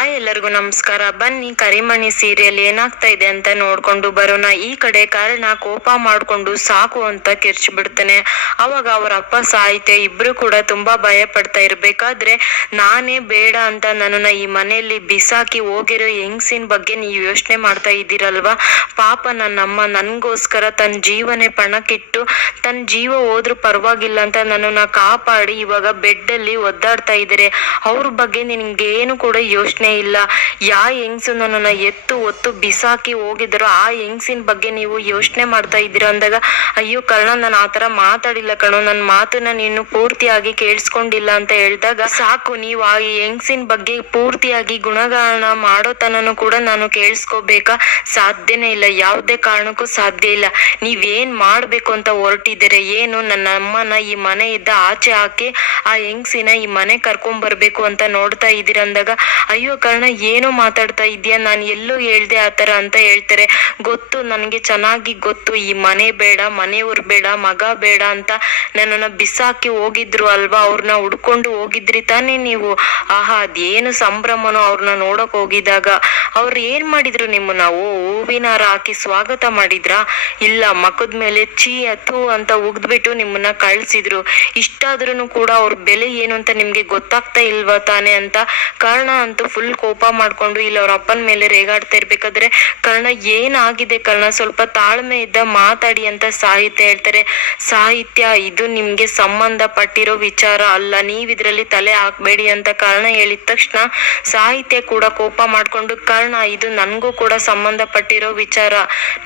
Hi, ಎಲ್ಲರಿಗೂ ನಮಸ್ಕಾರ. ಬನ್ನಿ, ಕರಿಮಣಿ ಸೀರಿಯಲ್ ಏನಾಗ್ತಾ ಇದೆ ಅಂತ ನೋಡ್ಕೊಂಡು ಬರೋಣ. ಈ ಕಡೆ ಕಾರಣ ಕೋಪ ಮಾಡ್ಕೊಂಡು ಸಾಕು ಅಂತ ಕಿರ್ಚಿ ಬಿಡ್ತಾನೆ. ಅವಾಗ ಅವರ ಅಪ್ಪ ಸಾಹಿತ್ಯ ಇಬ್ರು ಕೂಡ ತುಂಬಾ ಭಯ ಪಡ್ತಾ ಇರ್ಬೇಕಾದ್ರೆ, ನಾನೇ ಬೇಡ ಅಂತ ನನ್ನನ್ನ ಈ ಮನೆಯಲ್ಲಿ ಬಿಸಾಕಿ ಹೋಗಿರೋ ಹೆಂಗ್ಸಿನ ಬಗ್ಗೆ ನೀವು ಯೋಚನೆ ಮಾಡ್ತಾ ಇದ್ದೀರಲ್ವಾ? ಪಾಪ ನನ್ನಮ್ಮ ನನ್ಗೋಸ್ಕರ ತನ್ನ ಜೀವನೇ ಪಣಕ್ಕಿಟ್ಟು ತನ್ನ ಜೀವ ಹೋದ್ರೂ ಪರವಾಗಿಲ್ಲ ಅಂತ ನನ್ನನ್ನ ಕಾಪಾಡಿ ಇವಾಗ ಬೆಡ್ ಅಲ್ಲಿ ಒದ್ದಾಡ್ತಾ ಇದ್ದಾರೆ ಅವ್ರ ಬಗ್ಗೆ ನಿನ್ಗೆ ಏನು ಕೂಡ ಯೋಚನೆ ಇಲ್ಲ. ಯಾ ಹೆಂಗ್ಸು ನನ್ನನ್ನು ಎತ್ತು ಒತ್ತು ಬಿಸಾಕಿ ಹೋಗಿದ್ರು ಆ ಹೆಂಗ್ಸಿನ ಬಗ್ಗೆ ನೀವು ಯೋಚನೆ ಮಾಡ್ತಾ ಇದ್ದೀರಾ ಅಂದಾಗ, ಅಯ್ಯೋ ಕರ್ಣ, ನಾನು ಆ ಆತರ ಮಾತಾಡಿಲ್ಲ ಕಣೋ. ನನ್ನ ಮಾತನ್ನ ನೀನು ಪೂರ್ತಿಯಾಗಿ ಕೇಳಿಸ್ಕೊಂಡಿಲ್ಲ ಅಂತ ಹೇಳಿದಾಗ, ಸಾಕು, ನೀವು ಆ ಹೆಂಗ್ಸಿನ ಬಗ್ಗೆ ಪೂರ್ತಿಯಾಗಿ ಗುಣಗಾನ ಮಾಡೋ ತನನು ಕೂಡ ನಾನು ಕೇಳಿಸ್ಕೋಬೇಕಾ? ಸಾಧ್ಯನೇ ಇಲ್ಲ. ಯಾವುದೇ ಕಾರಣಕ್ಕೂ ಸಾಧ್ಯ ಇಲ್ಲ. ನೀವೇನ್ ಮಾಡ್ಬೇಕು ಅಂತ ಹೊರಟಿದ್ದೀರ? ಏನು? ನನ್ನ ಅಮ್ಮನ ಈ ಮನೆಯಿಂದ ಆಚೆ ಹಾಕಿ ಆ ಹೆಂಗ್ಸಿನ ಈ ಮನೆ ಕರ್ಕೊಂಡ್ ಬರ್ಬೇಕು ಅಂತ ನೋಡ್ತಾ ಇದ್ದೀರ ಅಂದಾಗ, ಅಯ್ಯೋ ಕರ್ಣ ಏನು ಮಾತಾಡ್ತಾ ಇದೀಯ ನಾನು ಎಲ್ಲೂ ಹೇಳ್ದೆ ಆ ಥರ ಅಂತ ಹೇಳ್ತಾರೆ. ಗೊತ್ತು, ನನಗೆ ಚೆನ್ನಾಗಿ ಗೊತ್ತು. ಈ ಮನೆ ಬೇಡ, ಮನೆಯವ್ರು ಬೇಡ, ಮಗ ಬೇಡ ಅಂತ ನನ್ನನ್ನು ಬಿಸಾಕಿ ಹೋಗಿದ್ರು ಅಲ್ವಾ? ಅವ್ರನ್ನ ಹುಡ್ಕೊಂಡು ಹೋಗಿದ್ರಿ ತಾನೇ ನೀವು? ಆಹಾ, ಅದೇನು ಸಂಭ್ರಮನೋ ಅವ್ರನ್ನ ನೋಡೋಕೆ ಹೋಗಿದಾಗ ಅವ್ರು ಏನ್ ಮಾಡಿದ್ರು ನಿಮ್ಮನ್ನ ಓ ಹೂವಿನ ಹಾರ ಹಾಕಿ ಸ್ವಾಗತ ಮಾಡಿದ್ರಾ? ಇಲ್ಲ ಮಖದ ಮೇಲೆ ಚೀ ಅಥು ಅಂತ ಉಗ್ದ್ಬಿಟ್ಟು ನಿಮ್ಮನ್ನ ಕಳ್ಸಿದ್ರು. ಇಷ್ಟಾದ್ರೂ ಕೂಡ ಅವ್ರ ಬೆಲೆ ಏನು ಅಂತ ನಿಮ್ಗೆ ಗೊತ್ತಾಗ್ತಾ ಇಲ್ವಾ ತಾನೆ ಅಂತ ಕರ್ಣ ಅಂತೂ ಫುಲ್ ಕೋಪ ಮಾಡ್ಕೊಂಡು ಇಲ್ಲಿ, ಅವ್ರ ಅಪ್ಪನ ಮೇಲೆ ರೇಗಾಡ್ತಾ ಇರ್ಬೇಕಾದ್ರೆ ಕರ್ಣ ಏನಾಗಿದೆ ಕರ್ಣ? ಸ್ವಲ್ಪ ತಾಳ್ಮೆ ಇದ್ದ ಮಾತಾಡಿ ಅಂತ ಸಾಹಿತ್ಯ ಹೇಳ್ತಾರೆ. ಸಾಹಿತ್ಯ, ಇದು ನಿಮ್ಗೆ ಸಂಬಂಧ ಪಟ್ಟಿರೋ ವಿಚಾರ ಅಲ್ಲ. ನೀವ್ ತಲೆ ಹಾಕ್ಬೇಡಿ ಅಂತ ಕರ್ಣ ಹೇಳಿದ ತಕ್ಷಣ ಸಾಹಿತ್ಯ ಕೂಡ ಕೋಪ ಮಾಡ್ಕೊಂಡು ಕರ್ಣ ಇದು ನನಗೂ ಕೂಡ ಸಂಬಂಧಪಟ್ಟಿರೋ ವಿಚಾರ.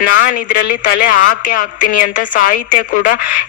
ನಾನು ಇದರಲ್ಲಿ ತಲೆ ಹಾಕೇ ಹಾಕ್ತೀನಿ ಅಂತ ಸಾಹಿತ್ಯ ಕೂಡ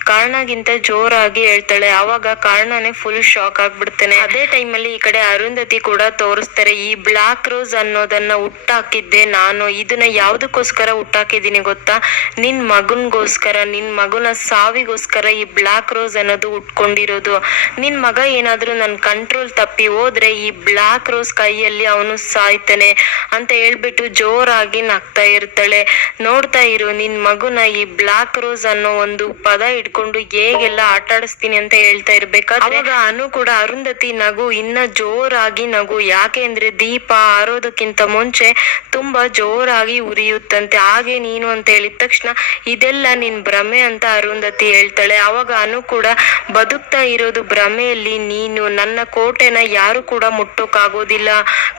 ಕಾರಣಗಿಂತ ಜೋರಾಗಿ ಹೇಳ್ತಾಳೆ. ಅವಾಗ ಕಾರಣನೇ ಫುಲ್ ಶಾಕ್ ಆಗ್ಬಿಡ್ತಾನೆ. ಅದೇ ಟೈಮಲ್ಲಿ ಈ ಕಡೆ ಅರುಂಧತಿ ಕೂಡ ತೋರಿಸ್ತಾರೆ, ಈ ಬ್ಲಾಕ್ ರೋಸ್ ಅನ್ನೋದನ್ನ ಹುಟ್ಟಾಕಿದ್ದೆ ನಾನು. ಇದನ್ನ ಯಾವ್ದಕ್ಕೋಸ್ಕರ ಹುಟ್ಟಾಕಿದ್ದೀನಿ ಗೊತ್ತಾ? ನಿನ್ ಮಗನ್ಗೋಸ್ಕರ, ನಿನ್ ಮಗನ ಸಾವಿಗೋಸ್ಕರ ಈ ಬ್ಲಾಕ್ ರೋಸ್ ಅನ್ನೋದು ಉಟ್ಕೊಂಡಿರೋದು ನಿನ್ ಮಗ ಏನಾದ್ರೂ ನನ್ನ ಕಂಟ್ರೋಲ್ ತಪ್ಪಿ ಹೋದ್ರೆ ಈ ಬ್ಲಾಕ್ ರೋಸ್ ಕೈಯಲ್ಲಿ ಅವನು ಸಾಯ್ತಾನೆ. ಅಂತ ಹೇಳ್ಬಿಟ್ಟು ಜೋರಾಗಿ ನಗ್ತಾ ಇರ್ತಾಳೆ. ನೋಡ್ತಾ ಇರು, ನಿನ್ ಮಗುನ ಈ ಬ್ಲಾಕ್ ರೋಸ್ ಅನ್ನೋ ಒಂದು ಪದ ಇಟ್ಕೊಂಡು ಹೇಗೆಲ್ಲ ಆಟ ಆಡಿಸ್ತೀನಿ ಅಂತ ಹೇಳ್ತಾ ಇರ್ಬೇಕಾದ್ರೆ ಅನು ಕೂಡ ಅರುಂಧತಿ, ನಗು, ಇನ್ನ ಜೋರಾಗಿ ನಗು. ಯಾಕೆ ಅಂದ್ರೆ ದೀಪ ಆರೋದಕ್ಕಿಂತ ಮುಂಚೆ ತುಂಬಾ ಜೋರಾಗಿ ಉರಿಯುತ್ತಂತೆ. ಹಾಗೆ ನೀನು ಅಂತ ಹೇಳಿದ ತಕ್ಷಣ ಇದೆಲ್ಲ ನಿನ್ ಭ್ರಮೆ ಅಂತ ಅರುಂಧತಿ ಹೇಳ್ತಾಳೆ. ಅವಾಗ ಅನು ಕೂಡ ಬದುಕ್ತಾ ಇರೋದು ಭ್ರಮೆಯಲ್ಲಿ, ನೀನು ನನ್ನ ಕೋಟೆನ ಯಾರು ಕೂಡ ಮುಟ್ಟೋಕಾಗೋದಿಲ್ಲ.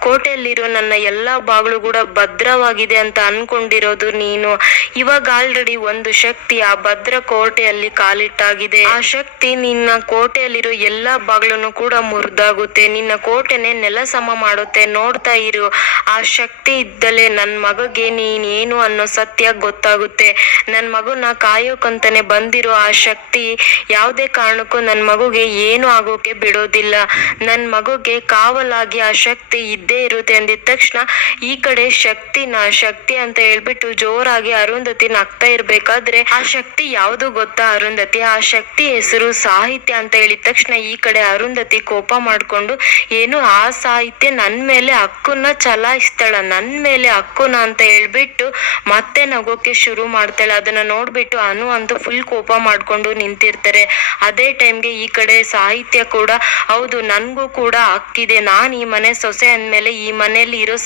ಕೋಟೆಯಲ್ಲಿರೋ ನನ್ನ ಎಲ್ಲಾ ಬಾಗಿಲು ಕೂಡ ಭದ್ರವಾಗಿದೆ ಅಂತ ಅನ್ಕೊಂಡಿರೋದು ನೀನು. ಇವಾಗ ಆಲ್ರೆಡಿ ಒಂದು ಶಕ್ತಿ ಆ ಭದ್ರ ಕೋಟೆಯಲ್ಲಿ ಕಾಲಿಟ್ಟಾಗಿದೆ. ಆ ಶಕ್ತಿ ನಿನ್ನ ಕೋಟೆಯಲ್ಲಿರೋ ಎಲ್ಲಾ ಬಾಗಿಲನ್ನು ಕೂಡ ಮುರಿದಾಗುತ್ತೆ. ನಿನ್ನ ಕೋಟೆನೆ ನೆಲ ಸಮ ಮಾಡುತ್ತೆ. ನೋಡ್ತಾ ಇರು. ಆ ಶಕ್ತಿ ಇದ್ದಲೇ ನನ್ ಮಗಗೆ ನೀನ್ ಏನು ಅನ್ನೋ ಸತ್ಯ ಗೊತ್ತಾಗುತ್ತೆ. ನನ್ ಮಗುನ ಕಾಯೋಕಂತಾನೆ ಬಂದಿರೋ ಆ ಶಕ್ತಿ ಯಾವುದೇ ಕಾರಣಕ್ಕೂ ನನ್ ಮಗುಗೆ ಏನು ಆಗೋಕೆ ಬಿಡೋದಿಲ್ಲ. ನನ್ ಮಗುಗೆ ಕಾವಲಾಗಿ ಆ ಶಕ್ತಿ ಇದ್ದೇ ಇರುತ್ತೆ ಅಂದಿದ ತಕ್ಷಣ ಈ ಕಡೆ ಶಕ್ತಿನ ಶಕ್ತಿ ಅಂತ ಹೇಳ್ಬಿಟ್ಟು ಜೋರಾಗಿ ಅರುಂಧತಿ ನಗ್ತಾ ಇರ್ಬೇಕಾದ್ರೆ ಆ ಶಕ್ತಿ ಯಾವುದು ಗೊತ್ತಾ ಅರುಂಧತಿ? ಆ ಶಕ್ತಿ ಹೆಸರು ಸಾಹಿತ್ಯ ಅಂತ ಹೇಳಿದ ತಕ್ಷಣ ಈ ಕಡೆ ಅರುಂಧತಿ ಕೋಪ ಮಾಡ್ಕೊಂಡು, ಏನು ಆ ಸಾಹಿತ್ಯ ನನ್ ಮೇಲೆ ಹಕ್ಕುನ ಚಲಾಯಿಸ್ತಾಳ? ನನ್ ಮೇಲೆ ಹಕ್ಕುನ ಅಂತ ಹೇಳ್ಬಿಟ್ಟು ಮತ್ತೆ ನಗೋಕೆ ಶುರು ಮಾಡ್ತಾಳೆ. ಅದನ್ನ ನೋಡ್ಬಿಟ್ಟು ಅನು ಅಂತ ಫುಲ್ ಕೋಪ ಮಾಡ್ಕೊಂಡು ನಿಂತಿರ್ತಾರೆ. ಅದೇ ಟೈಮ್ಗೆ ಈ ಕಡೆ ಸಾಹಿತ್ಯ ಕೂಡ, ಹೌದು, ನನ್ಗೂ ಕೂಡ ಹಕ್ಕಿದೆ. ನಾನು ಈ ಮನೆ ಸೊಸೆ ಅಂದ್ಮೇಲೆ ಈ ಮನೆಯಲ್ಲಿ ಇರೋ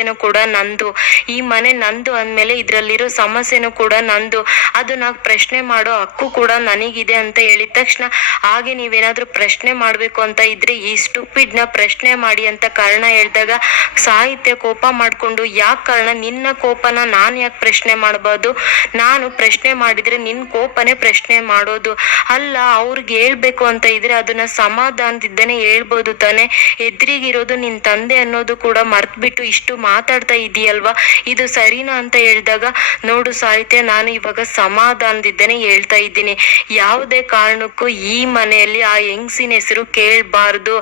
ಸಮಸ್ಯೆನೂ ಕೂಡ ನಂದು. ಈ ಮನೆ ನಂದು ಅಂದ್ಮೇಲೆ ಇದ್ರಲ್ಲಿರೋ ಸಮಸ್ಯೆನೂ ಕೂಡ ನಂದು. ಅದನ್ನ ಪ್ರಶ್ನೆ ಮಾಡೋ ಹಕ್ಕು ಕೂಡ ನನಗಿದೆ ಅಂತ ಹೇಳಿದ ತಕ್ಷಣ, ಹಾಗೆ ನೀವೇನಾದರೂ ಪ್ರಶ್ನೆ ಮಾಡ್ಬೇಕು ಅಂತ ಇದ್ರೆ ಈ ಸ್ಟುಪಿಡ್ನ ಪ್ರಶ್ನೆ ಮಾಡಿ ಅಂತ ಕಾರಣ ಹೇಳಿದಾಗ, ಸಾಹಿತ್ಯ ಕೋಪ ಮಾಡ್ಕೊಂಡು, ಯಾಕೆ ಕಾರಣ, ನಿನ್ನ ಕೋಪನ ನಾನು ಯಾಕೆ ಪ್ರಶ್ನೆ ಮಾಡಬಾರ್ದು? ನಾನು ಪ್ರಶ್ನೆ ಮಾಡಿದ್ರೆ ನಿನ್ ಕೋಪನೇ ಪ್ರಶ್ನೆ ಮಾಡೋದು. ಅಲ್ಲ, ಅವ್ರಿಗೆ ಹೇಳ್ಬೇಕು ಅಂತ ಇದ್ರೆ ಅದನ್ನ ಸಮಾಧಾನದಿಂದನೇ ಹೇಳ್ಬೋದು ತಾನೆ. ಎದುರಿಗಿರೋದು ನಿನ್ ತಂದೆ ಅನ್ನೋದು ಕೂಡ ಮರ್ತ್ಬಿಟ್ಟು ಇಷ್ಟು ಮಾತಾಡ್ತಾ ಇದೀಯಲ್ವಾ? ಇದು ಸರಿನಾ ಅಂತ ಹೇಳಿದಾಗ, ನೋಡು ಸಾಹಿತ್ಯ, ನಾನು ಇವಾಗ ಸಮಾಧಾನದಿದ್ದೇನೆ ಹೇಳ್ತಾ ಇದ್ದೀನಿ. ಯಾವುದೇ ಕಾರಣಕ್ಕೂ ಈ ಮನೆಯಲ್ಲಿ ಆ ಹೆಂಗ್ಸಿನ ಹೆಸರು ಕೇಳಬಾರ್ದು.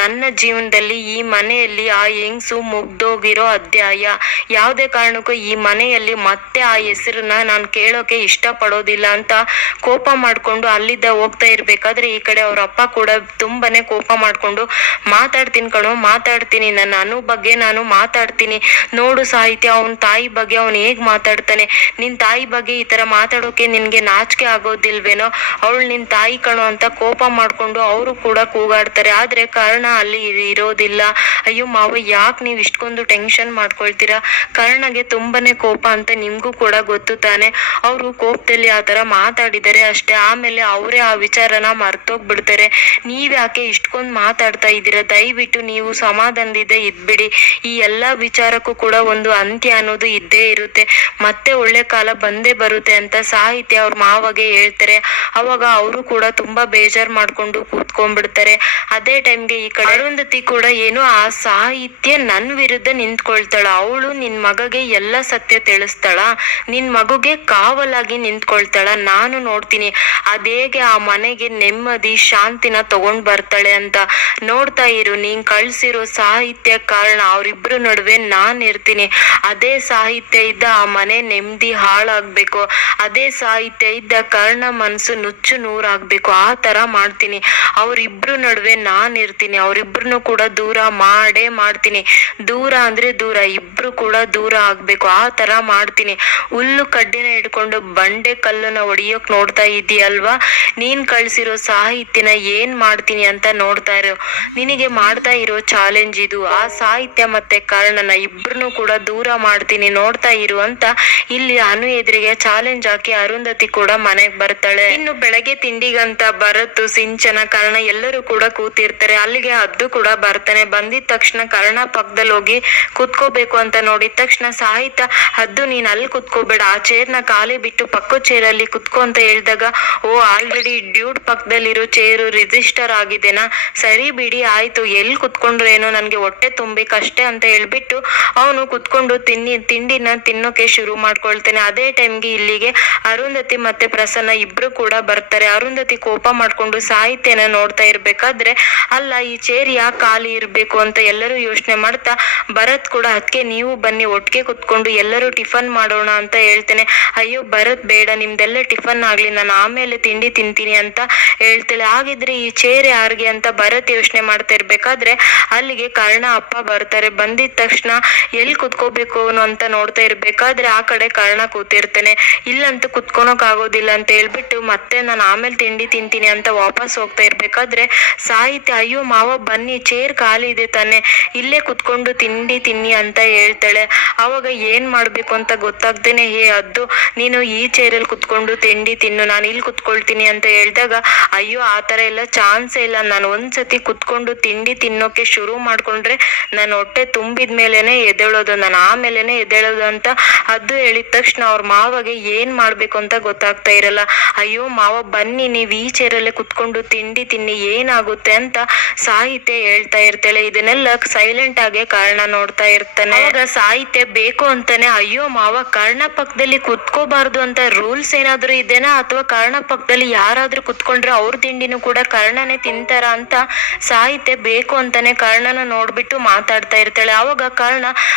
ನನ್ನ ಜೀವನದಲ್ಲಿ ಈ ಮನೆಯಲ್ಲಿ ಆ ಹೆಂಗ್ಸು ಮುಗ್ದೋಗಿರೋ ಅಧ್ಯಾಯ. ಯಾವುದೇ ಕಾರಣಕ್ಕೂ ಈ ಮನೆಯಲ್ಲಿ ಮತ್ತೆ ಆ ಹೆಸರನ್ನ ನಾನು ಕೇಳೋಕೆ ಇಷ್ಟಪಡೋದಿಲ್ಲ ಅಂತ ಕೋಪ ಮಾಡ್ಕೊಂಡು ಅಲ್ಲಿದ್ದ ಹೋಗ್ತಾ ಇರ್ಬೇಕಾದ್ರೆ ಈ ಕಡೆ ಅವ್ರ ಅಪ್ಪ ಕೂಡ ತುಂಬಾನೇ ಕೋಪ ಮಾಡ್ಕೊಂಡು, ಮಾತಾಡ್ತೀನಿ ಕಣೋ, ಮಾತಾಡ್ತೀನಿ. ನನ್ನ ಅನು ಬಗ್ಗೆ ನಾನು ಮಾತಾಡ್ತೀನಿ. ನೋಡು ಸಾಹಿತ್ಯ, ಅವನ ತಾಯಿ ಬಗ್ಗೆ ಅವನು ಹೇಗ್ ಮಾತಾಡ್ತಾನೆ? ನಿನ್ ತಾಯಿ ಬಗ್ಗೆ ಈ ತರ ಮಾತಾಡೋಕೆ ನಿನ್ಗೆ ನಾಚಿಕೆ ಆಗೋದಿಲ್ವೇನೋ? ಅವಳು ನಿನ್ ತಾಯಿ ಕಣೋ ಅಂತ ಕೋಪ ಮಾಡ್ಕೊಂಡು ಅವರು ಕೂಡ ಕೂಗಾಡ್ತಾರೆ. ಆದ್ರೆ ಕರ್ಣ ಅಲ್ಲಿ ಇರೋದಿಲ್ಲ. ಅಯ್ಯೋ ಮಾವ, ಯಾಕೆ ನೀವು ಇಷ್ಟೊಂದು ಟೆನ್ಷನ್ ಮಾಡ್ಕೊಳ್ತೀರಾ? ಕರ್ಣಗೆ ತುಂಬಾನೇ ಕೋಪ ಅಂತ ನಿಮ್ಗೂ ಕೂಡ ಗೊತ್ತು ತಾನೆ. ಅವರು ಕೋಪದಲ್ಲಿ ಆ ತರ ಮಾತಾಡಿದರೆ ಅಷ್ಟೇ. ಆಮೇಲೆ ಅವರೇ ಆ ವಿಚಾರನ ಮರ್ತೋಗ್ಬಿಡ್ತಾರೆ. ನೀವ್ಯಾಕೆ ಇಷ್ಟೊಂದು ಮಾತಾಡ್ತಾ ಇದ್ದೀರಾ? ದಯವಿಟ್ಟು ನೀವು ಸಮಾಧಾನದಿಂದ ಇದ್ಬಿಡಿ. ಈ ಎಲ್ಲಾ ವಿಚಾರಕ್ಕೂ ಕೂಡ ಒಂದು ಅಂತ್ಯ ಅನ್ನೋದು ಇದ್ದೇ ಇರುತ್ತೆ. ಮತ್ತೆ ಒಳ್ಳೆ ಕಾಲ ಬಂದೇ ಬರುತ್ತೆ ಅಂತ ಸಾಹಿತ್ಯ ಅವ್ರ ಮಾವಗೆ ಹೇಳ್ತಾರೆ. ಅವಾಗ ಅವರು ಕೂಡ ತುಂಬಾ ಬೇಜಾರ್ ಮಾಡ್ಕೊಂಡು ಕೂತ್ಕೊಂಡ್ಬಿಡ್ತಾರೆ. ಅದೇ ಟೈಮ್ಗೆ ಈ ಕಡೆ ಅರುಂಧತಿ ಕೂಡ ಏನು ಆ ಸಾಹಿತ್ಯ ನನ್ ವಿರುದ್ಧ ನಿಂತ್ಕೊಳ್ತಾಳ. ಅವಳು ನಿನ್ ಮಗಗೆ ಎಲ್ಲ ಸತ್ಯ ತಿಳಿಸ್ತಾಳ. ನಿನ್ ಮಗುಗೆ ಕಾವಲಾಗಿ ನಿಂತ್ಕೊಳ್ತಾಳ. ನಾನು ನೋಡ್ತೀನಿ. ಅದೇಗೆ ಆ ಮನೆಗೆ ನೆಮ್ಮದಿ, ಶಾಂತಿನ ತಗೊಂಡ್ ಬರ್ತಾಳೆ ಅಂತ ನೋಡ್ತಾ ಇರು. ನೀನ್ ಕಳ್ಸಿರೋ ಸಾಹಿತ್ಯ ಕಾರಣ ಅವ್ರಿಬ್ರು ನಡುವೆ ನಾನ್ ಇರ್ತೀನಿ. ಅದೇ ಸಾಹಿತ್ಯ ಇದ್ದ ಆ ಮನೆ ನೆಮ್ಮದಿ ಹಾಳಾಗ್ಬೇಕು. ಅದೇ ಸಾಹಿತ್ಯ ಇದ್ದ ಕರ್ಣ ಮನಸ್ಸು ನುಚ್ಚು ನೂರಾಗ್ಬೇಕು. ಆ ತರ ಮಾಡ್ತೀನಿ. ಅವ್ರಿಬ್ರು ನಡುವೆ ನಾನ್ ಇರ್ತೀನಿ. ಅವರಿಬ್ರು ಕೂಡ ದೂರ ಮಾಡೇ ಮಾಡ್ತೀನಿ. ದೂರ ಅಂದ್ರೆ ದೂರ, ಇಬ್ರು ಕೂಡ ದೂರ ಆಗ್ಬೇಕು. ಆ ತರ ಮಾಡ್ತೀನಿ. ಹುಲ್ಲು ಕಡ್ಡಿನ ಹಿಡ್ಕೊಂಡು ಬಂಡೆ ಕಲ್ಲನ್ನ ಒಡಿಯೋಕ್ ನೋಡ್ತಾ ಇದೀಯಲ್ವಾ? ನೀನ್ ಕಳ್ಸಿರೋ ಸಾಹಿತ್ಯನ ಏನ್ ಮಾಡ್ತೀನಿ ಅಂತ ನೋಡ್ತಾ ಇರೋ? ನಿನಗೆ ಮಾಡ್ತಾ ಇರೋ ಚಾಲೆಂಜ್ ಇದು. ಆ ಸಾಹಿತ್ಯ ಮತ್ತೆ ಕರ್ಣನ ಇಬ್ರನ್ನು ಕೂಡ ದೂರ ಮಾಡ್ತೀನಿ, ನೋಡ್ತಾ ಇರು ಅಂತ ಇಲ್ಲಿ ಅನು ಎದುರಿಗೆ ಚಾಲೆಂಜ್ ಹಾಕಿ ಅರುಂಧತಿ ಕೂಡ ಮನೆಗೆ ಬರ್ತಾಳೆ. ಇನ್ನು ಬೆಳಗ್ಗೆ ತಿಂಡಿಗಂತ ಭರತ್ ಸಿಂಚನ, ಕರ್ಣ ಎಲ್ಲರೂ ಕೂಡ ಕೂತಿರ್ತಾರೆ. ಅಲ್ಲಿಗೆ ಹದ್ದು ಕೂಡ ಬರ್ತಾನೆ. ಬಂದಿದ ತಕ್ಷಣ ಕರ್ಣ ಪಕ್ಕದಲ್ಲಿ ಹೋಗಿ ಕುತ್ಕೋಬೇಕು ಅಂತ ನೋಡಿದ ತಕ್ಷಣ ಸಾಹಿತ್ಯ ಹದ್ದು, ನೀನ್ ಅಲ್ಲಿ ಕುತ್ಕೋಬೇಡ. ಆ ಚೇರ್ನ ಖಾಲಿ ಬಿಟ್ಟು ಪಕ್ಕದ ಅಲ್ಲಿ ಕುತ್ಕೋ ಅಂತ ಹೇಳಿದಾಗ, ಓ ಆಲ್ರೆಡಿ ಡ್ಯೂಡ್ ಪಕ್ಕದಲ್ಲಿರೋ ಚೇರು ರಿಜಿಸ್ಟರ್ ಆಗಿದೆನಾ? ಸರಿ ಬಿಡಿ, ಆಯ್ತು. ಎಲ್ಲಿ ಕುತ್ಕೊಂಡ್ರು ಏನೋ ನನ್ಗೆ ಹೊಟ್ಟೆ ತುಂಬೇಕಷ್ಟೇ ಅಂತ ಹೇಳ್ಬಿಟ್ಟು ಅವನು ಕುತ್ಕೊಂಡು ತಿನ್ನಿ, ತಿಂಡಿನ ತಿನ್ನೋಕೆ ಶುರು ಮಾಡ್ಕೊಳ್ತೇನೆ. ಅದೇ ಟೈಮ್ಗೆ ಇಲ್ಲಿಗೆ ಅರುಂಧತಿ ಮತ್ತೆ ಪ್ರಸನ್ನ ಇಬ್ರು ಕೂಡ ಬರ್ತಾರೆ. ಅರುಂಧತಿ ಕೋಪ ಮಾಡ್ಕೊಂಡು ಸಾಹಿತ್ಯನ ನೋಡ್ತಾ ಇರ್ಬೇಕಾದ್ರೆ, ಅಲ್ಲ, ಈ ಚೇರ್ ಯಾಕೆ ಖಾಲಿ ಇರಬೇಕು ಅಂತ ಎಲ್ಲರೂ ಯೋಚನೆ ಮಾಡ್ತಾ, ಭರತ್ ಕೂಡ ಅದಕ್ಕೆ ನೀವು ಬನ್ನಿ, ಒಟ್ಟಿಗೆ ಕುತ್ಕೊಂಡು ಎಲ್ಲರೂ ಟಿಫನ್ ಮಾಡೋಣ ಅಂತ ಹೇಳ್ತೇನೆ. ಅಯ್ಯೋ, ಭರತ್ ಬೇಡ, ನಿಮ್ದೆಲ್ಲ ಟಿಫನ್ ಆಗ್ಲಿ, ನಾನು ಆಮೇಲೆ ತಿಂಡಿ ತಿಂತೀನಿ ಅಂತ ಹೇಳ್ತಾಳೆ. ಹಾಗಿದ್ರೆ ಈ ಚೇರ್ ಯಾರಿಗೆ ಅಂತ ಭರತ್ ಯೋಚನೆ ಮಾಡ್ತಾ ಇರ್ಬೇಕಾದ್ರೆ, ಅಲ್ಲಿಗೆ ಕರ್ಣ, ಅಪ್ಪ ಬರ್ತಾರೆ. ಬಂದಿದ ತಕ್ಷಣ ಎಲ್ಲಿ ಕುತ್ಕೋಬೇಕು ಅವನು ಅಂತ ನೋಡ್ತಾ ಇರ್ಬೇಕಾದ್ರೆ ಆ ಕಡೆ ಕರ್ಣ ಕೂತಿರ್ತಾನೆ. ಇಲ್ಲಂತೂ ಕುತ್ಕೊಳಕ್ ಆಗೋದಿಲ್ಲ ಅಂತ ಹೇಳ್ಬಿಟ್ಟು ಮತ್ತೆ ನಾನು ಆಮೇಲೆ ತಿಂಡಿ ತಿಂತೀನಿ ಅಂತ ವಾಪಸ್ ಹೋಗ್ತಾ ಇರ್ಬೇಕಾದ್ರೆ ಸಾಹಿತ್ಯ, ಅಯ್ಯೋ ಮಾವ ಬನ್ನಿ, ಚೇರ್ ಖಾಲಿ ಇದೆ ತಾನೆ, ಇಲ್ಲೇ ಕುತ್ಕೊಂಡು ತಿಂಡಿ ತಿನ್ನಿ ಅಂತ ಹೇಳ್ತಾಳೆ. ಅವಾಗ ಏನ್ ಮಾಡ್ಬೇಕು ಅಂತ ಗೊತ್ತಾಗ್ದೇನೆ, ಹೇ ಅದು ನೀನು ಈ ಚೇರಲ್ಲಿ ಕುತ್ಕೊಂಡು ತಿಂಡಿ ತಿನ್ನು, ನಾನು ಇಲ್ಲಿ ಕುತ್ಕೊಳ್ತೀನಿ ಅಂತ ಹೇಳಿದಾಗ, ಅಯ್ಯೋ ಆ ತರ ಎಲ್ಲ ಚಾನ್ಸ್ ಇಲ್ಲ. ನಾನು ಒಂದ್ಸತಿ ಕುತ್ಕೊಂಡು ತಿಂಡಿ ತಿನ್ನೋಕೆ ಶುರು ಮಾಡ್ಕೊಂಡ್ರೆ ನಾನು ಹೊಟ್ಟೆ ತುಂಬಿದ ಮೇಲೆನೆ ಎದ್ದೇಳೋದು, ನಾನು ಆಮೇಲೆನೆ ಎದ್ದೇಳೋದು ಅಂತ ಅದು ಹೇಳಿದ ತಕ್ಷಣ ಅವ್ರ ಮಾವಗೆ ಏನ್ ಮಾಡ್ಬೇಕು ಅಂತ ಗೊತ್ತಾಗ್ತಾ ಇರಲ್ಲ. ಅಯ್ಯೋ ಮಾವ ಬನ್ನಿ, ನೀವ್ ಈ ಚೇರಲ್ಲೇ ಕುತ್ಕೊಂಡು ತಿಂಡಿ ತಿನ್ನಿ, ಏನಾಗುತ್ತೆ ಅಂತ ಸಾಹಿತ್ಯ ಹೇಳ್ತಾ ಇರ್ತಾಳೆ. ಇದನ್ನೆಲ್ಲ ಸೈಲೆಂಟ್ ಆಗಿ ಕಾರಣ ನೋಡ್ತಾ ಇರ್ತಾನೆ. ಅವಾಗ ಸಾಹಿತ್ಯ ಬೇಕು ಅಂತಾನೆ, ಅಯ್ಯೋ ಮಾವ ಕರ್ಣ ಪಕ್ಕದಲ್ಲಿ ಕುತ್ಕೋಬಾರ್ದು ಅಂತ ರೂಲ್ಸ್ ಏನಾದ್ರೂ ಇದೆನಾ? ಅಥವಾ ಕರ್ಣ ಪಕ್ಕದಲ್ಲಿ ಯಾರಾದ್ರೂ ಕುತ್ಕೊಂಡ್ರೆ ಅವ್ರ ತಿಂಡಿನೂ ಕೂಡ ಕರ್ಣನೇ ತಿಂತಾರ ಅಂತ ಸಾಹಿತ್ಯ ಬೇಕು ಅಂತಾನೆ ಕರ್ಣನ ನೋಡ್ಬಿಟ್ಟು ಮಾತಾಡ್ತಾ ಇರ್ತಾಳೆ. ಅವಾಗ ಕರ್ಣ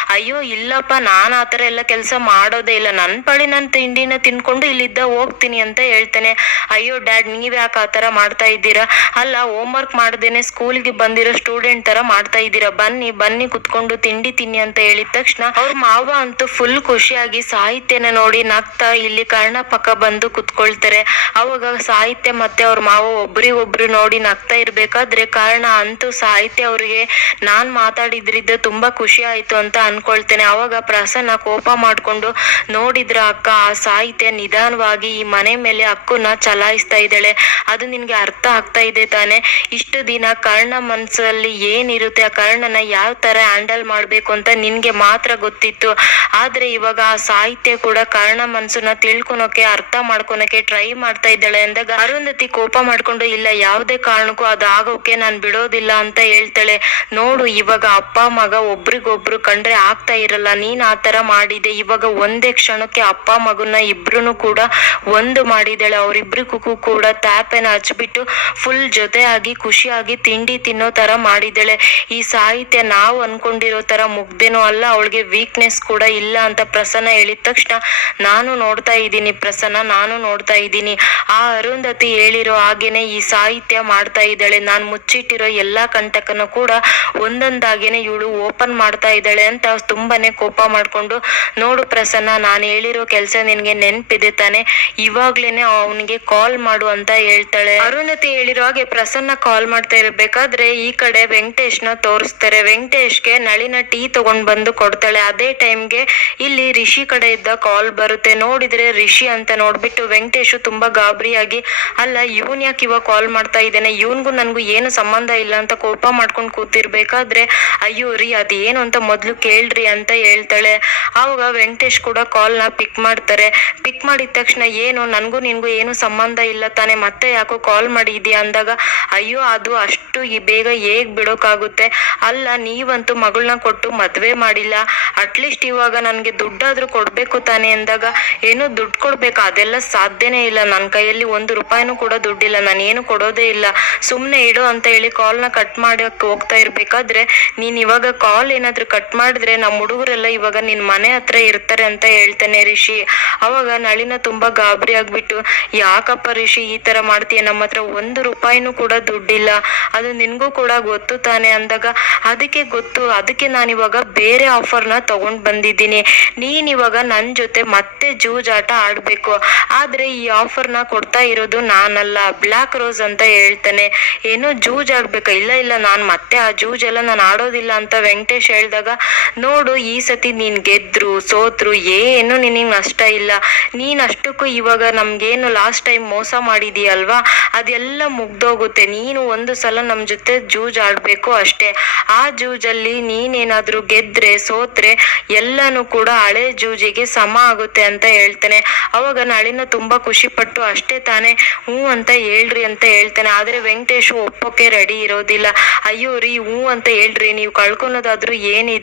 ಅಯ್ಯೋ, ಇಲ್ಲಪ್ಪ, ನಾನ್ ಆತರ ಎಲ್ಲ ಕೆಲಸ ಮಾಡೋದೇ ಇಲ್ಲ. ನನ್ ಪಾಳಿ ನನ್ ತಿಂಡಿನ ತಿನ್ಕೊಂಡು ಇಲ್ಲಿದ್ದ ಹೋಗ್ತೀನಿ ಅಂತ ಹೇಳ್ತಾನೆ. ಅಯ್ಯೋ, ಡ್ಯಾಡ್ ನೀವ್ ಯಾಕೆ ಆತರ ಮಾಡ್ತಾ ಇದ್ದೀರಾ? ಅಲ್ಲ ಹೋಮ್ ವರ್ಕ್ ಮಾಡ್ದೇನೆ, ಸ್ಕೂಲ್ಗೆ ಬಂದಿರೋ ಸ್ಟೂಡೆಂಟ್ ತರ ಮಾಡ್ತಾ ಇದ್ದೀರಾ? ಬನ್ನಿ ಬನ್ನಿ, ಕುತ್ಕೊಂಡು ತಿಂಡಿ ತಿನ್ನಿ ಅಂತ ಹೇಳಿದ ತಕ್ಷಣ ಅವ್ರ ಮಾವ ಅಂತೂ ಫುಲ್ ಖುಷಿಯಾಗಿ ಸಾಹಿತ್ಯನ ನೋಡಿ ನಗ್ತಾ ಇಲ್ಲಿ ಕರ್ಣ ಪಕ್ಕ ಬಂದು ಕುತ್ಕೊಳ್ತಾರೆ. ಅವಾಗ ಸಾಹಿತ್ಯ ಮತ್ತೆ ಅವ್ರ ಮಾವ ಒಬ್ರಿಗೊಬ್ರು ನೋಡಿ ನಗ್ತಾ ಇರ್ಬೇಕಾದ್ರೆ ಕಾರಣ ಅಂತೂ ಸಾಹಿತ್ಯ ಅವ್ರಿಗೆ ನಾನ್ ಮಾತಾಡಿದ್ರಿಂದ ತುಂಬಾ ಖುಷಿ ಆಯ್ತು. ಅಂತ ಅನ್ಕೊಳ್ತೇನೆ. ಅವಾಗ ಪ್ರಸನ್ನ ಕೋಪ ಮಾಡ್ಕೊಂಡು, ನೋಡಿದ್ರ ಅಕ್ಕ, ಆ ಸಾಹಿತ್ಯ ನಿಧಾನವಾಗಿ ಈ ಮನೆ ಮೇಲೆ ಹಕ್ಕುನ ಚಲಾಯಿಸ್ತಾ ಇದ್ದಾಳೆ. ಅದು ನಿನ್ಗೆ ಅರ್ಥ ಆಗ್ತಾ ಇದೆ ತಾನೆ? ಇಷ್ಟು ದಿನ ಕರ್ಣ ಮನ್ಸಲ್ಲಿ ಏನಿರುತ್ತೆ, ಆ ಕರ್ಣನ ಯಾವ ತರ ಹ್ಯಾಂಡಲ್ ಮಾಡ್ಬೇಕು ಅಂತ ನಿನ್ಗೆ ಮಾತ್ರ ಗೊತ್ತಿತ್ತು. ಆದ್ರೆ ಇವಾಗ ಆ ಸಾಹಿತ್ಯ ಕೂಡ ಕರ್ಣ ಮನ್ಸನ್ನ ತಿಳ್ಕೊಳಕ್ಕೆ ಅರ್ಥ ಮಾಡ್ಕೊಳಕ್ಕೆ ಟ್ರೈ ಮಾಡ್ತಾ ಇದ್ದಾಳೆ ಅಂದಾಗ ಅರುಂಧತಿ ಕೋಪ ಮಾಡ್ಕೊಂಡು, ಇಲ್ಲ, ಯಾವುದೇ ಕಾರಣಕ್ಕೂ ಅದಾಗೋಕೆ ನಾನ್ ಬಿಡೋದಿಲ್ಲ ಅಂತ ಹೇಳ್ತಾಳೆ. ನೋಡು, ಇವಾಗ ಅಪ್ಪ, ಮಗ ಒಬ್ರಿಗೊಬ್ರು ಕಂಡ್ರೆ ಆಗ್ತಾ ಇರಲ್ಲ, ನೀನ್ ಆ ತರ ಮಾಡಿದೆ, ಇವಾಗ ಒಂದೇ ಕ್ಷಣಕ್ಕೆ ಅಪ್ಪ ಮಗುನ ಇಬ್ರು ಕೂಡ ಒಂದು ಮಾಡಿದಳೆ ಅವ್ರಿಬ್ರಿಗೂ ಕೂಡ ತ್ಯಾಪೆನ ಹಚ್ಬಿಟ್ಟು ಫುಲ್ ಜೊತೆಯಾಗಿ, ಖುಷಿಯಾಗಿ ತಿಂಡಿ ತಿನ್ನೋ ತರ ಮಾಡಿದಳೆ ಈ ಸಾಹಿತ್ಯ ನಾವು ಅನ್ಕೊಂಡಿರೋ ತರ ಮುಗ್ದೇನೋ ಅಲ್ಲ, ಅವಳಿಗೆ ವೀಕ್ನೆಸ್ ಕೂಡ ಇಲ್ಲ ಅಂತ ಪ್ರಸನ್ನ ಹೇಳಿದ ತಕ್ಷಣ ನಾನು ನೋಡ್ತಾ ಇದ್ದೀನಿ ಪ್ರಸನ್ನ, ನಾನು ನೋಡ್ತಾ ಇದ್ದೀನಿ. ಆ ಅರುಂಧತಿ ಹೇಳಿರೋ ಹಾಗೇನೆ ಈ ಸಾಹಿತ್ಯ ಮಾಡ್ತಾ ಇದ್ದಾಳೆ. ನಾನು ಮುಚ್ಚಿಟ್ಟಿರೋ ಎಲ್ಲಾ ಕಂಟಕನ ಕೂಡ ಒಂದೊಂದಾಗೇನೆ ಇವಳು ಓಪನ್ ಮಾಡ್ತಾ ಇದ್ದಾಳೆ. ಇದ್ದಾಳೆ ಅಂತ ತುಂಬಾನೇ ಕೋಪ ಮಾಡ್ಕೊಂಡು, ನೋಡು ಪ್ರಸನ್ನ, ನಾನು ಹೇಳಿರೋ ಕೆಲಸ ನಿನಗೆ ನೆನಪಿದೆ ತಾನೆ. ಇವಾಗ್ಲೇನೆ ಅವನಿಗೆ ಕಾಲ್ ಮಾಡು ಅಂತ ಹೇಳ್ತಾಳೆ. ಅರುಣತಿ ಹೇಳಿರೋ ಹಾಗೆ ಪ್ರಸನ್ನ ಕಾಲ್ ಮಾಡ್ತಾ ಇರ್ಬೇಕಾದ್ರೆ ಈ ಕಡೆ ವೆಂಕಟೇಶ್ನ ತೋರಿಸ್ತಾರೆ. ವೆಂಕಟೇಶ್ಗೆ ನಳಿನ ಟೀ ತಗೊಂಡ್ ಬಂದು ಕೊಡ್ತಾಳೆ. ಅದೇ ಟೈಮ್ಗೆ ಇಲ್ಲಿ ರಿಷಿ ಕಡೆ ಇದ್ದ ಕಾಲ್ ಬರುತ್ತೆ. ನೋಡಿದ್ರೆ ರಿಷಿ ಅಂತ ನೋಡ್ಬಿಟ್ಟು ವೆಂಕಟೇಶ್ ತುಂಬಾ ಗಾಬರಿಯಾಗಿ, ಅಲ್ಲ, ಇವನ್ ಯಾಕೆ ಇವಾಗ ಕಾಲ್ ಮಾಡ್ತಾ ಇದ್ದಾನೆ? ಇವನ್ಗೂ ನನ್ಗೂ ಏನು ಸಂಬಂಧ ಇಲ್ಲ ಅಂತ ಕೋಪ ಮಾಡ್ಕೊಂಡು ಕೂತಿರ್ಬೇಕಾದ್ರೆ, ಅಯ್ಯೋ ರೀ, ಅದೇನು ಅಂತ ಮೊದ್ಲು ಕೇಳ್ರಿ ಅಂತ ಹೇಳ್ತಾಳೆ. ಆವಾಗ ವೆಂಕಟೇಶ್ ಕೂಡ ಕಾಲ್ನ ಪಿಕ್ ಮಾಡ್ತಾರೆ. ಪಿಕ್ ಮಾಡಿದ ತಕ್ಷಣ ಏನು? ನನಗೂ ನಿನ್ಗೂ ಏನು ಸಂಬಂಧ ಇಲ್ಲ ತಾನೆ. ಮತ್ತೆ ಯಾಕೋ ಕಾಲ್ ಮಾಡಿದ್ಯಾ ಅಂದಾಗ, ಅಯ್ಯೋ, ಅದು ಅಷ್ಟು ಈ ಬೇಗ ಹೇಗೆ ಬಿಡೋಕ್ಕಾಗುತ್ತೆ ಅಲ್ಲ, ನೀವಂತೂ ಮಗಳನ್ನ ಕೊಟ್ಟು ಮದುವೆ ಮಾಡಿಲ್ಲ. ಅಟ್ಲೀಸ್ಟ್ ಇವಾಗ ನನಗೆ ದುಡ್ಡಾದರೂ ಕೊಡಬೇಕು ತಾನೆ ಅಂದಾಗ, ಏನು ದುಡ್ಡು ಕೊಡಬೇಕು. ಅದೆಲ್ಲ ಸಾಧ್ಯನೇ ಇಲ್ಲ. ನನ್ನ ಕೈಯಲ್ಲಿ ಒಂದು ರೂಪಾಯಿನೂ ಕೂಡ ದುಡ್ಡಿಲ್ಲ. ನಾನು ಏನು ಕೊಡೋದೇ ಇಲ್ಲ. ಸುಮ್ಮನೆ ಇಡು ಅಂತ ಹೇಳಿ ಕಾಲ್ನ ಕಟ್ ಮಾಡೋಕೆ ಹೋಗ್ತಾ ಇರಬೇಕಾದ್ರೆ, ನೀನ್ ಇವಾಗ ಕಾಲ್ ಏನಾದ್ರೂ ಕಟ್ ಮಾಡಿದ್ರೆ ನಮ್ಮ ಹುಡುಗರೆಲ್ಲ ಇವಾಗ ನಿನ್ ಮನೆ ಹತ್ರ ಇರ್ತಾರೆ ಅಂತ ಹೇಳ್ತಾನೆ ರಿಷಿ. ಅವಾಗ ನಳಿನ ತುಂಬಾ ಗಾಬರಿ ಆಗ್ಬಿಟ್ಟು, ಯಾಕಪ್ಪ ರಿಷಿ ಈ ತರ ಮಾಡ್ತೀಯ? ನಮ್ಮ ಹತ್ರ ಒಂದು ರೂಪಾಯಿನೂ ಕೂಡ ದುಡ್ಡಿಲ್ಲ. ಅದು ನಿನ್ಗೂ ಕೂಡ ಗೊತ್ತು ತಾನೆ? ಅಂದಾಗ, ಅದಕ್ಕೆ ಗೊತ್ತು. ಅದಕ್ಕೆ ನಾನು ಇವಾಗ ಬೇರೆ ಆಫರ್ನ ತಗೊಂಡ್ ಬಂದಿದ್ದೀನಿ. ನೀನ್ ಇವಾಗ ನನ್ ಜೊತೆ ಮತ್ತೆ ಜೂಜಾಟ ಆಡ್ಬೇಕು. ಆದ್ರೆ ಈ ಆಫರ್ನ ಕೊಡ್ತಾ ಇರೋದು ನಾನಲ್ಲ. ಬ್ಲ್ಯಾಕ್ ರೋಸ್ ಅಂತ ಹೇಳ್ತಾನೆ. ಏನೋ ಜೂಜ್ ಇಲ್ಲ ಇಲ್ಲ. ನಾನ್ ಮತ್ತೆ ಆ ಜೂಜ್ ಎಲ್ಲ ನಾನು ಆಡೋದಿಲ್ಲ ಅಂತ ವೆಂಕಟೇಶ್ ಹೇಳ್ದಾಗ ನೋಡು, ಈ ಸತಿ ನೀನ್ ಗೆದ್ರು ಸೋತ್ರು ಏನು ನಿನಗೆ ನಷ್ಟ ಇಲ್ಲ. ನೀನ್ ಅಷ್ಟಕ್ಕೂ ಇವಾಗ ನಮ್ಗೇನು ಲಾಸ್ಟ್ ಟೈಮ್ ಮೋಸ ಮಾಡಿದೀಯಲ್ವಾ ಅದೆಲ್ಲ ಮುಗ್ದೋಗುತ್ತೆ. ನೀನು ಒಂದು ಸಲ ನಮ್ ಜೊತೆ ಜೂಜ್ ಆಡ್ಬೇಕು ಅಷ್ಟೇ. ಆ ಜೂಜಲ್ಲಿ ನೀನೇನಾದ್ರೂ ಗೆದ್ರೆ, ಸೋತ್ರೆ, ಎಲ್ಲಾನು ಕೂಡ ಹಳೆ ಜೂಜಿಗೆ ಸಮ ಆಗುತ್ತೆ ಅಂತ ಹೇಳ್ತೇನೆ. ಅವಾಗ ನಳಿನ ತುಂಬಾ ಖುಷಿ ಪಟ್ಟು ಅಷ್ಟೇ ತಾನೇ ಹ್ಞೂ ಅಂತ ಹೇಳ್ರಿ ಅಂತ ಹೇಳ್ತಾನೆ. ಆದ್ರೆ ವೆಂಕಟೇಶ್ ಒಪ್ಪಕ್ಕೆ ರೆಡಿ ಇರೋದಿಲ್ಲ. ಅಯ್ಯೋ ರೀ ಹ್ಞೂ ಅಂತ ಹೇಳ್ರಿ. ನೀವು ಕಳ್ಕೊಳೋದಾದ್ರೂ ಏನಿದೆ?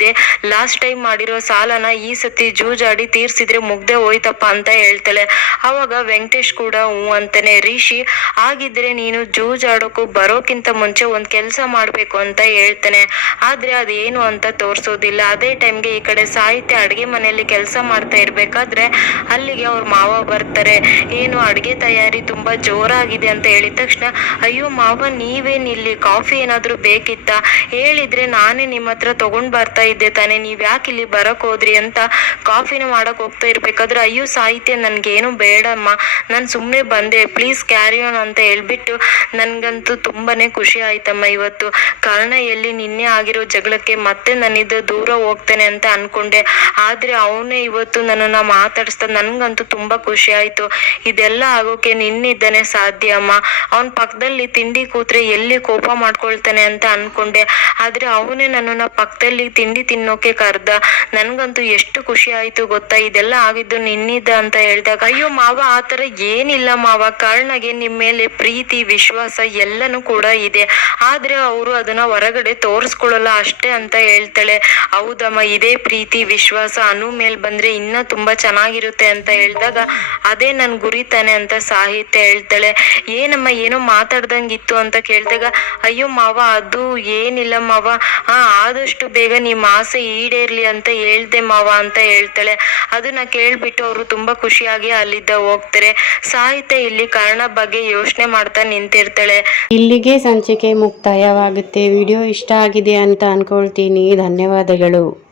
ಲಾಸ್ಟ್ ಟೈಮ್ ಮಾಡಿರೋ ಸಾಲನ ಈ ಸತಿ ಜೂಜಾಡಿ ತೀರ್ಸಿದ್ರೆ ಮುಗ್ದೆ ಹೋಯ್ತಪ್ಪ ಅಂತ ಹೇಳ್ತಾಳೆ. ಅವಾಗ ವೆಂಕಟೇಶ್ ಕೂಡ ಹ್ಞೂ ಅಂತಾನೆ, ರಿಷಿ ಆಗಿದ್ರೆ ನೀನು ಜೂಜಾಡೋಕ್ಕೂ ಬರೋಕ್ಕಿಂತ ಮುಂಚೆ ಒಂದು ಕೆಲಸ ಮಾಡಬೇಕು ಅಂತ ಹೇಳ್ತಾನೆ. ಆದ್ರೆ ಅದೇನು ಅಂತ ತೋರಿಸೋದಿಲ್ಲ. ಅದೇ ಟೈಮ್ಗೆ ಈ ಕಡೆ ಸಾಹಿತ್ಯ ಅಡುಗೆ ಮನೆಯಲ್ಲಿ ಕೆಲಸ ಮಾಡ್ತಾ ಇರ್ಬೇಕಾದ್ರೆ ಅಲ್ಲಿಗೆ ಅವ್ರ ಮಾವ ಬರ್ತಾರೆ. ಏನು, ಅಡುಗೆ ತಯಾರಿ ತುಂಬಾ ಜೋರಾಗಿದೆ ಅಂತ ಹೇಳಿದ ತಕ್ಷಣ, ಅಯ್ಯೋ ಮಾವ ನೀವೇನಿಲ್ಲಿ ಕಾಫಿ ಏನಾದರೂ ಬೇಕಿತ್ತಾ? ಹೇಳಿದ್ರೆ ನಾನೇ ನಿಮ್ಮ ಹತ್ರ ತಗೊಂಡ್ ಬರ್ತಾ ಇದ್ದೆ ತಾನೆ, ನೀವ್ ಯಾಕೆ ಇಲ್ಲಿ ಬರಕ್ ಹೋದ್ರಿ ಅಂತ ಕಾಫಿನ ಮಾಡಕ್ ಹೋಗ್ತಾ ಇರ್ಬೇಕಾದ್ರೆ, ಅಯ್ಯೋ ಸಾಹಿತ್ಯ ನನ್ಗೇನು ಬೇಡಮ್ಮ, ನಾನ್ ಸುಮ್ಮನೆ ಬಂದೆ ಪ್ಲೀಸ್ ಕ್ಯಾರಿ ಆನ್ ಅಂತ ಹೇಳ್ಬಿಟ್ಟು ನನ್ಗಂತೂ ತುಂಬಾನೇ ಖುಷಿ ಆಯ್ತಮ್ಮ ಇವತ್ತು. ಕಾರಣ ಎಲ್ಲಿ ನಿನ್ನೆ ಆಗಿರೋ ಜಗಳಕ್ಕೆ ಮತ್ತೆ ನನ್ನಿಂದ ದೂರ ಹೋಗ್ತೇನೆ ಅಂತ ಅನ್ಕೊಂಡೆ. ಆದ್ರೆ ಅವನೇ ಇವತ್ತು ನನ್ನನ್ನ ಮಾತಾಡಿಸ್ತಾ ನನ್ಗಂತೂ ತುಂಬಾ ಖುಷಿ ಆಯ್ತು. ಇದೆಲ್ಲ ಆಗೋಕೆ ನಿನ್ನಿದ್ದಾನೆ ಸಾಧ್ಯ ಅಮ್ಮ. ಅವನ್ ಪಕ್ಕದಲ್ಲಿ ತಿಂಡಿ ಕೂತ್ರೆ ಎಲ್ಲಿ ಕೋಪ ಮಾಡ್ಕೊಳ್ತಾನೆ ಅಂತ ಅನ್ಕೊಂಡೆ. ಆದ್ರೆ ಅವನೇ ನನ್ನನ್ನ ಪಕ್ಕದಲ್ಲಿ ತಿಂಡಿ ತಿನ್ನೋಕೆ ಕರ್ದ. ನನ್ಗಂತೂ ಎಷ್ಟು ಖುಷಿ ಆಯ್ತು ಗೊತ್ತಾ? ಇದೆಲ್ಲ ಆಗಿದ್ದು ನಿನ್ನಿದ್ದ ಅಂತ ಹೇಳ್ದಾಗ, ಅಯ್ಯೋ ಮಾವ ಆತರ ಏನಿಲ್ಲ ಮಾವ. ಕಾರಣಗೆ ನಿಮ್ ಮೇಲೆ ಪ್ರೀತಿ, ವಿಶ್ವಾಸ ಎಲ್ಲನೂ ಕೂಡ ಇದೆ. ಆದ್ರೆ ಅವರು ಅದನ್ನ ಹೊರಗಡೆ ತೋರಿಸ್ಕೊಳ್ಳಲ್ಲ ಅಷ್ಟೇ ಅಂತ ಹೇಳ್ತಾಳೆ. ಹೌದಮ್ಮ, ಇದೇ ಪ್ರೀತಿ, ವಿಶ್ವಾಸ. ಅನು ಮೇಲ್ ಬಂದ್ರೆ ಇನ್ನ ತುಂಬಾ ಚೆನ್ನಾಗಿರುತ್ತೆ ಅಂತ ಹೇಳಿದಾಗ, ಅದೇ ನನ್ ಗುರಿ ತಾನೆ ಅಂತ ಸಾಹಿತ್ಯ ಹೇಳ್ತಾಳೆ. ಏನಮ್ಮ, ಏನೋ ಮಾತಾಡ್ದಂಗಿತ್ತು ಅಂತ ಕೇಳ್ದಾಗ, ಅಯ್ಯೋ ಮಾವ, ಅದು ಏನಿಲ್ಲ ಮಾವ. ಹಾ ಆದಷ್ಟು ಬೇಗ ನಿಮ್ಮ ಆಸೆ ಈಡೇರ್ಲಿ ಅಂತ ಹೇಳ್ದೆ ಮಾವ ಅಂತ ಹೇಳ್ತಾಳೆ. ಅದನ್ನ ಕೇಳ್ಬಿಟ್ಟು ಅವರು ತುಂಬಾ ಖುಷಿಯಾಗಿ ಅಲ್ಲಿದ್ದ ಹೋಗ್ತಾರೆ. ಸಾಹಿತ್ಯ ಇಲ್ಲಿ ಕಾರಣ ಬಗ್ಗೆ ಯೋಚನೆ ಮಾಡ್ತಾ ನಿಂತಿರ್ತಾಳೆ. ಇಲ್ಲಿಗೆ ಸಂಚಿಕೆ ಮುಕ್ತಾಯವಾಗುತ್ತೆ. ವಿಡಿಯೋ ಇಷ್ಟ ಆಗಿದೆ ಅಂತ ಅನ್ಕೊಳ್ತೀನಿ. ಧನ್ಯವಾದಗಳು.